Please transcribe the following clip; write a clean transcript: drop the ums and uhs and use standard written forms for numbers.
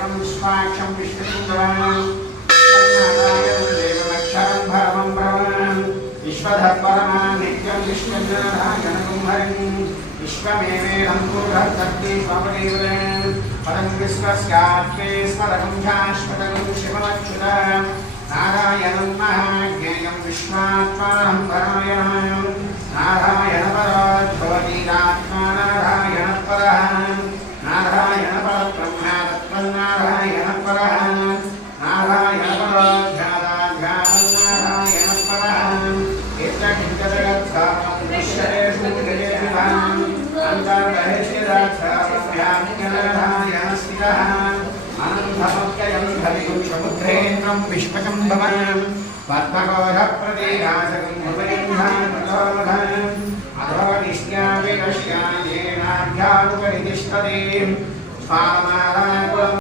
देवं विश्वाक्षं विष्णुपुत्रं नारायणं देवमक्षरं भरमं ब्रह्मं विश्वधर्परमा नित्यं विष्णुनारायणं हरिं विश्वमेवेदं पूर्णशक्ति स्वमदेवं परं विश्वस्यात्मे स्मरणं शाश्वतं शिवमच्युतं नारायणं महाज्ञेयं विश्वात्मानं परायणं नारायणपराद्भवतीरात्मा नारायणपरः नारायणपरब्रह्मा तत्त्वन्नारायणपरः नारायणपराध्यादाध्यानं नारायणपरः एतकिञ्चजगत्सामश्वरेषु जयेभिधाम् अन्तर्बहिष्यदाक्षाभ्यान्यनारायणस्थितः अनन्तमव्ययं हरिं समुद्रेन्द्रं विश्वचम्भवम् पद्मकोशप्रतीकाशकं भुवनिन्धानप्रचोदनम् अधोनिष्याभिनश्यान्येनाभ्यामुपरितिष्ठति स्वामालाकुलम्